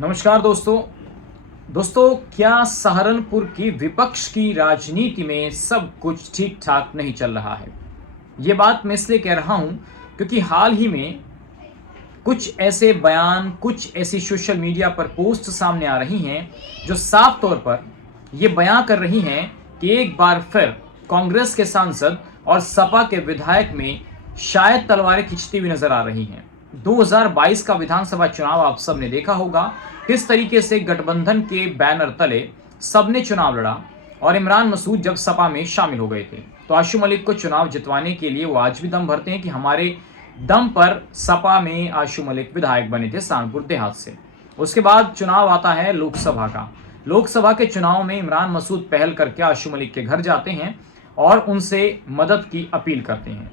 नमस्कार दोस्तों, क्या सहारनपुर की विपक्ष की राजनीति में सब कुछ ठीक ठाक नहीं चल रहा है? ये बात मैं इसलिए कह रहा हूं क्योंकि हाल ही में कुछ ऐसे बयान, कुछ ऐसी सोशल मीडिया पर पोस्ट सामने आ रही हैं जो साफ तौर पर यह बयां कर रही हैं कि एक बार फिर कांग्रेस के सांसद और सपा के विधायक में शायद तलवारें खिंचती हुई नजर आ रही हैं। 2022 का विधानसभा चुनाव आप सबने देखा होगा, किस तरीके से गठबंधन के बैनर तले सबने चुनाव लड़ा और इमरान मसूद जब सपा में शामिल हो गए थे तो आशु मलिक को चुनाव जितवाने के लिए वो आज भी दम भरते हैं कि हमारे दम पर सपा में आशु मलिक विधायक बने थे सहारनपुर देहात से। उसके बाद चुनाव आता है लोकसभा का। लोकसभा के चुनाव में इमरान मसूद पहल करके आशु मलिक के घर जाते हैं और उनसे मदद की अपील करते हैं।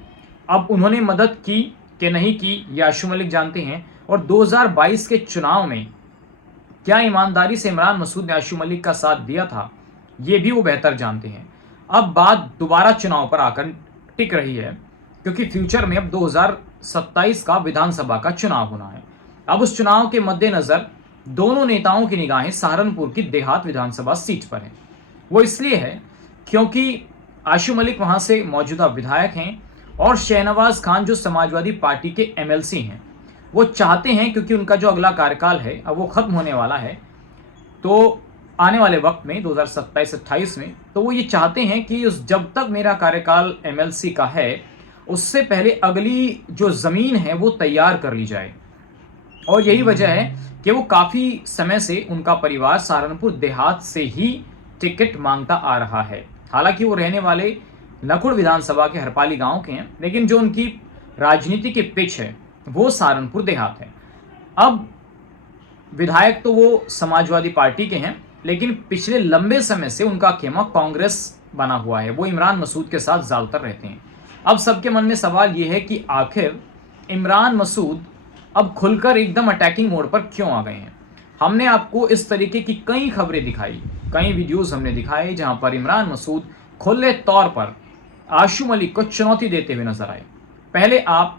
अब उन्होंने मदद की कि नहीं की ये आशु मलिक जानते हैं, और 2022 के चुनाव में क्या ईमानदारी से इमरान मसूद ने आशु मलिक का साथ दिया था ये भी वो बेहतर जानते हैं। अब बात दोबारा चुनाव पर आकर टिक रही है क्योंकि फ्यूचर में अब 2027 का विधानसभा का चुनाव होना है। अब उस चुनाव के मद्देनजर दोनों नेताओं की निगाहें सहारनपुर की देहात विधानसभा सीट पर है। वो इसलिए है क्योंकि आशु मलिक वहां से मौजूदा विधायक हैं और शहनवाज खान जो समाजवादी पार्टी के एमएलसी हैं, वो चाहते हैं क्योंकि उनका जो अगला कार्यकाल है अब वो खत्म होने वाला है, तो आने वाले वक्त में 2027-28 में तो वो ये चाहते हैं कि उस जब तक मेरा कार्यकाल एमएलसी का है उससे पहले अगली जो जमीन है वो तैयार कर ली जाए। और यही वजह है कि वो काफी समय से उनका परिवार सहारनपुर देहात से ही टिकट मांगता आ रहा है। हालांकि वो रहने वाले नकुड़ विधानसभा के हरपाली गांव के हैं, लेकिन जो उनकी राजनीति की पिच है वो सहारनपुर देहात है। अब विधायक तो वो समाजवादी पार्टी के हैं, लेकिन पिछले लंबे समय से उनका खेमा कांग्रेस बना हुआ है। वो इमरान मसूद के साथ ज्यादातर रहते हैं। अब सबके मन में सवाल ये है कि आखिर इमरान मसूद अब खुलकर एकदम अटैकिंग मोड पर क्यों आ गए हैं। हमने आपको इस तरीके की कई खबरें दिखाई, कई वीडियोस हमने दिखाए जहां पर इमरान मसूद खुले तौर पर आशु मलिक को चुनौती देते हुए नजर आए। पहले आप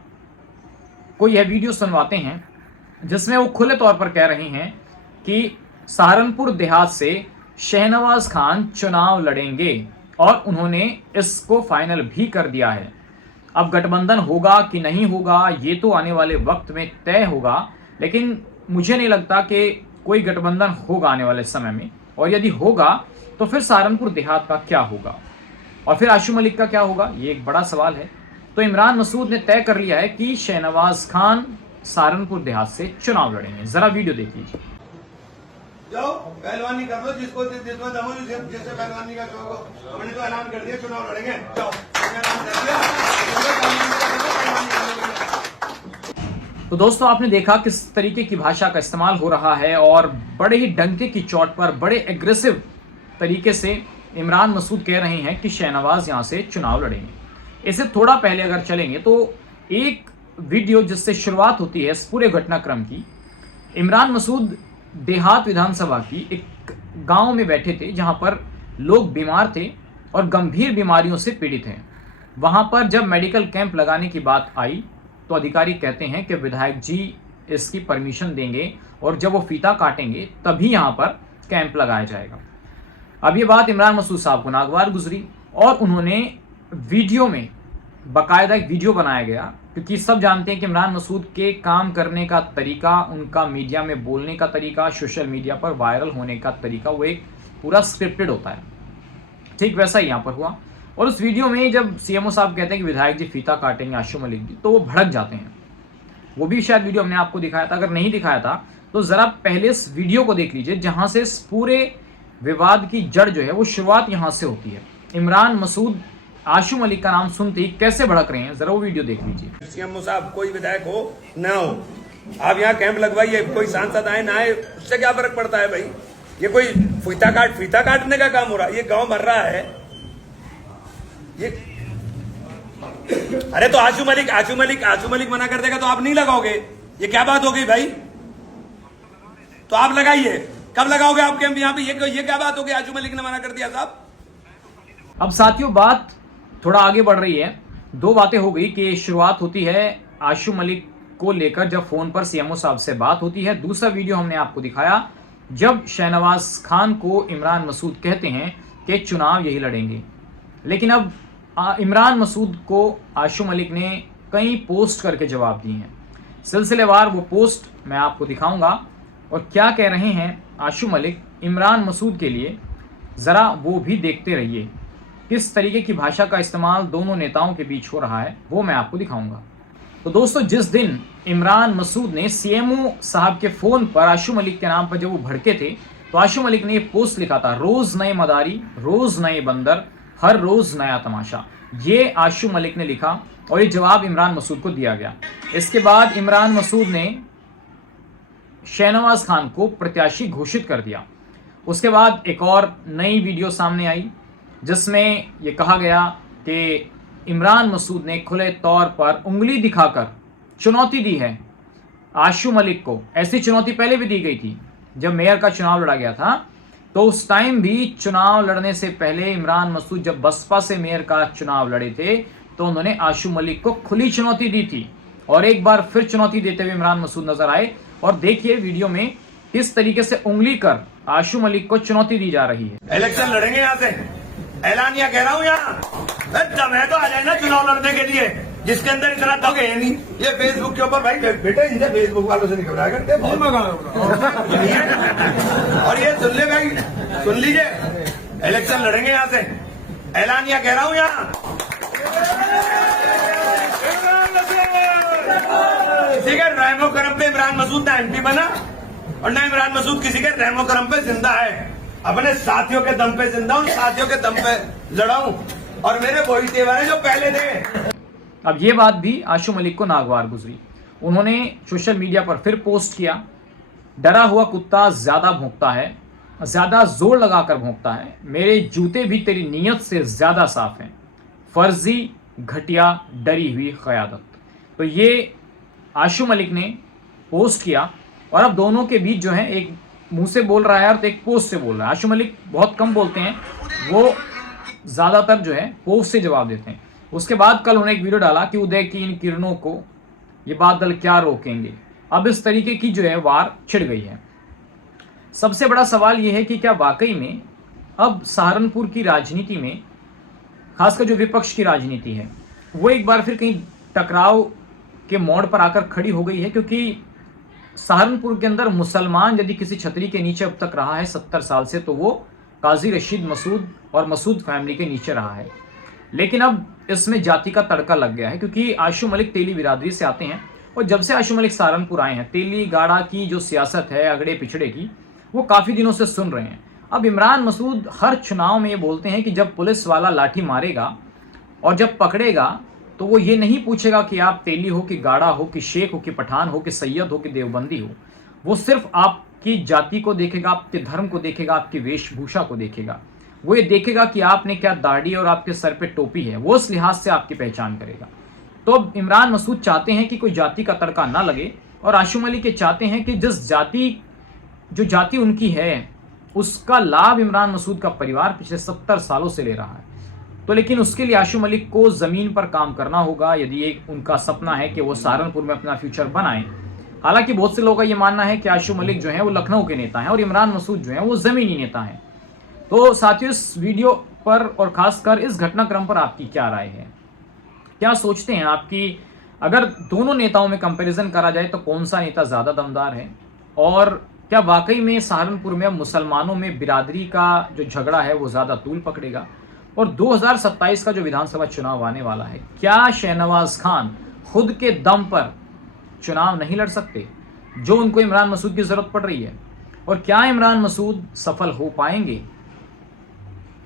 को यह वीडियो सुनवाते हैं जिसमें वो खुले तौर पर कह रहे हैं कि सहारनपुर देहात से शहनवाज खान चुनाव लड़ेंगे और उन्होंने इसको फाइनल भी कर दिया है। अब गठबंधन होगा कि नहीं होगा ये तो आने वाले वक्त में तय होगा, लेकिन मुझे नहीं लगता कि कोई गठबंधन होगा आने वाले समय में, और यदि होगा तो फिर सहारनपुर देहात का क्या होगा और फिर आशु मलिक का क्या होगा, ये एक बड़ा सवाल है। तो इमरान मसूद ने तय कर लिया है कि शहनवाज खान सहारनपुर देहात से चुनाव लड़ेंगे। जरा वीडियो देख लीजिए। जाओ पहलवानी कर लो, जिसको जिसमें दम हो, जैसे पहलवानी का शौक हो। हमने तो ऐलान कर दिया चुनाव लड़ेंगे। जाओ ऐलान कर दिया। तो दोस्तों, आपने देखा किस तरीके की भाषा का इस्तेमाल हो रहा है और बड़े ही डंके की चोट पर बड़े एग्रेसिव तरीके से इमरान मसूद कह रहे हैं कि शहनवाज यहां से चुनाव लड़ेंगे। इससे थोड़ा पहले अगर चलेंगे तो एक वीडियो जिससे शुरुआत होती है इस पूरे घटनाक्रम की, इमरान मसूद देहात विधानसभा की एक गांव में बैठे थे जहां पर लोग बीमार थे और गंभीर बीमारियों से पीड़ित हैं। वहां पर जब मेडिकल कैंप लगाने की बात आई तो अधिकारी कहते हैं कि विधायक जी इसकी परमिशन देंगे और जब वो फीता काटेंगे तभी यहां पर कैंप लगाया जाएगा। अब ये बात इमरान मसूद साहब को नागवार गुजरी और उन्होंने वीडियो में बाकायदा एक वीडियो बनाया गया, क्योंकि सब जानते हैं कि इमरान मसूद के काम करने का तरीका, उनका मीडिया में बोलने का तरीका, सोशल मीडिया पर वायरल होने का तरीका, वो एक पूरा स्क्रिप्टेड होता है। ठीक वैसा ही यहाँ पर हुआ। और उस वीडियो में जब सीएमओ साहब कहते हैं कि विधायक जी फीता काटेंगे आशु मलिक जी, तो वो भड़क जाते हैं। वो भी शायद वीडियो हमने आपको दिखाया था, अगर नहीं दिखाया था तो जरा पहले इस वीडियो को देख लीजिए जहां से इस पूरे विवाद की जड़ जो है वो शुरुआत यहां से होती है। इमरान मसूद आशु मलिक का नाम सुनते ही कैसे भड़क रहे हैं, जरा वो वीडियो देख लीजिए। सीएमओ साहब कोई विधायक हो ना हो, आप यहाँ कैंप लगवाइए, कोई सांसद आए ना आए उससे क्या फर्क पड़ता है भाई। ये कोई फीता काटने का काम हो रहा है, ये गांव मर रहा है ये। अरे तो आशु मलिक मना कर देगा तो आप नहीं लगाओगे, ये क्या बात हो गई भाई। तो आप लगाइए, कब लगाओगे आप कैंप यहाँ पे, ये क्या बात हो गई, आशु मलिक ने मना कर दिया साहब। अब साथियों बात थोड़ा आगे बढ़ रही है। दो बातें हो गई कि शुरुआत होती है आशु मलिक को लेकर जब फोन पर सीएमओ साहब से बात होती है। दूसरा वीडियो हमने आपको दिखाया जब शहनवाज खान को इमरान मसूद कहते हैं कि चुनाव यही लड़ेंगे। लेकिन अब इमरान मसूद को आशू मलिक ने कई पोस्ट करके जवाब दिए हैं। सिलसिलेवार वो पोस्ट मैं आपको दिखाऊंगा और क्या कह रहे हैं आशू मलिक इमरान मसूद के लिए, ज़रा वो भी देखते रहिए। किस तरीके की भाषा का इस्तेमाल दोनों नेताओं के बीच हो रहा है वो मैं आपको दिखाऊंगा। तो दोस्तों, जिस दिन इमरान मसूद ने सीएमओ साहब के फ़ोन पर आशू मलिक के नाम पर जब वो भड़के थे तो आशू मलिक ने ये पोस्ट लिखा था, रोज़ नए मदारी, रोज़ नए बंदर, हर रोज़ नया तमाशा। ये आशू मलिक ने लिखा और ये जवाब इमरान मसूद को दिया गया। इसके बाद इमरान मसूद ने शहनवाज खान को प्रत्याशी घोषित कर दिया। उसके बाद एक और नई वीडियो सामने आई जिसमें यह कहा गया कि इमरान मसूद ने खुले तौर पर उंगली दिखाकर चुनौती दी है आशू मलिक को। ऐसी चुनौती पहले भी दी गई थी जब मेयर का चुनाव लड़ा गया था, तो उस टाइम भी चुनाव लड़ने से पहले इमरान मसूद जब बसपा से मेयर का चुनाव लड़े थे तो उन्होंने आशू मलिक को खुली चुनौती दी थी। और एक बार फिर चुनौती देते हुए इमरान मसूद नजर आए और देखिए वीडियो में किस तरीके से उंगली कर आशू मलिक को चुनौती दी जा रही है। इलेक्शन लड़ेंगे यहाँ से, ऐलानिया कह रहा हूँ यहाँ मैं तो आ जाए ना चुनाव लड़ने के लिए, जिसके अंदर इतना दम है नहीं। ये फेसबुक के ऊपर भाई बेटे इनसे फेसबुक वालों से नहीं घबराया करते और ये सुन ले भाई, सुन लीजिए, इलेक्शन लड़ेंगे यहाँ से, ऐलानिया कह रहा हूँ यहाँ। किसी के रहमो करम पे इमरान मसूद ना एमपी बना और ना इमरान मसूद किसी के रहमो करम पे जिंदा है। अपने साथियों के दम पे जिंदा हूं, साथियों के दम पे लड़ा हूं और मेरे वही तेवर जो पहले थे। अब ये बात भी आशू मलिक को नागवार गुजरी। उन्होंने सोशल मीडिया पर फिर पोस्ट किया, डरा हुआ कुत्ता ज्यादा भौंकता है, ज्यादा जोर लगाकर भौंकता है, मेरे जूते भी तेरी नीयत से ज्यादा साफ हैं, फर्जी घटिया डरी हुई क़यादत। तो ये आशू मलिक ने पोस्ट किया और अब दोनों के बीच जो है एक मुंह से बोल रहा है और एक पोस्ट से बोल रहा है। आशू मलिक बहुत कम बोलते हैं, वो ज़्यादातर जो है पोस्ट से जवाब देते हैं। उसके बाद कल उन्होंने एक वीडियो डाला कि उदय की इन किरणों को ये बादल क्या रोकेंगे। अब इस तरीके की जो है वार छिड़ गई है। सबसे बड़ा सवाल ये है कि क्या वाकई में अब सहारनपुर की राजनीति में, खासकर जो विपक्ष की राजनीति है, वो एक बार फिर कहीं टकराव के मोड़ पर आकर खड़ी हो गई है। क्योंकि सहारनपुर के अंदर मुसलमान यदि किसी छतरी के नीचे अब तक रहा है 70 साल से, तो वो काजी रशीद मसूद और मसूद फैमिली के नीचे रहा है। लेकिन अब इसमें जाति का तड़का लग गया है क्योंकि आशू मलिक तेली बिरादरी से आते हैं और जब से आशू मलिक सहारनपुर आए हैं, तेली गाड़ा की जो सियासत है अगड़े पिछड़े की, वो काफ़ी दिनों से सुन रहे हैं। अब इमरान मसूद हर चुनाव में ये बोलते हैं कि जब पुलिस वाला लाठी मारेगा और जब पकड़ेगा तो वो ये नहीं पूछेगा कि आप तेली हो कि गाड़ा हो कि शेख हो कि पठान हो कि सैयद हो कि देवबंदी हो। वो सिर्फ आपकी जाति को देखेगा, आपके धर्म को देखेगा, आपकी वेशभूषा को देखेगा। वो ये देखेगा कि आपने क्या दाढ़ी और आपके सर पे टोपी है, वो उस लिहाज से आपकी पहचान करेगा। तो अब इमरान मसूद चाहते हैं कि कोई जाति का तड़का ना लगे और आशू मलिक ये चाहते हैं कि जो जाति उनकी है उसका लाभ इमरान मसूद का परिवार पिछले 70 सालों से ले रहा है। तो लेकिन उसके लिए आशू मलिक को ज़मीन पर काम करना होगा यदि एक उनका सपना है कि वो सहारनपुर में अपना फ्यूचर बनाएं। हालांकि बहुत से लोगों का ये मानना है कि आशू मलिक जो है वो लखनऊ के नेता हैं और इमरान मसूद जो है वो ज़मीनी नेता हैं। तो साथियों, इस वीडियो पर और ख़ासकर इस घटनाक्रम पर आपकी क्या राय है, क्या सोचते हैं आपकी? अगर दोनों नेताओं में कंपैरिजन करा जाए तो कौन सा नेता ज़्यादा दमदार है और क्या वाकई में सहारनपुर में मुसलमानों में बिरादरी का जो झगड़ा है वो ज़्यादा तूल पकड़ेगा? और 2027 का जो विधानसभा चुनाव आने वाला है, क्या शहनवाज खान खुद के दम पर चुनाव नहीं लड़ सकते जो उनको इमरान मसूद की जरूरत पड़ रही है? और क्या इमरान मसूद सफल हो पाएंगे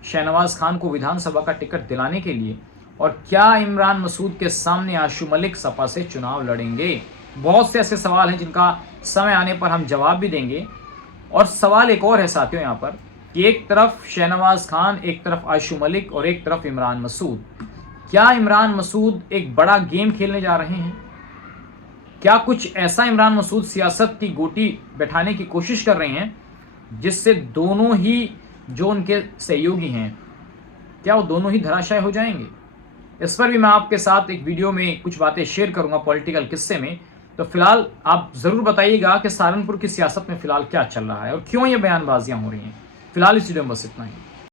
शहनवाज खान को विधानसभा का टिकट दिलाने के लिए? और क्या इमरान मसूद के सामने आशू मलिक सपा से चुनाव लड़ेंगे? बहुत से ऐसे सवाल हैं जिनका समय आने पर हम जवाब भी देंगे। और सवाल एक और है साथियों यहाँ पर कि एक तरफ शहनवाज खान, एक तरफ आशू मलिक और एक तरफ इमरान मसूद। क्या इमरान मसूद एक बड़ा गेम खेलने जा रहे हैं? क्या कुछ ऐसा इमरान मसूद सियासत की गोटी बैठाने की कोशिश कर रहे हैं जिससे दोनों ही जो उनके सहयोगी हैं, क्या वो दोनों ही धराशायी हो जाएंगे? इस पर भी मैं आपके साथ एक वीडियो में कुछ बातें शेयर करूंगा पॉलिटिकल किस्से में, तो फिलहाल आप ज़रूर बताइएगा कि सहारनपुर की सियासत में फिलहाल क्या चल रहा है और क्यों ये बयानबाजियां हो रही हैं। फिलहाल इस वीडियो में बस इतना ही।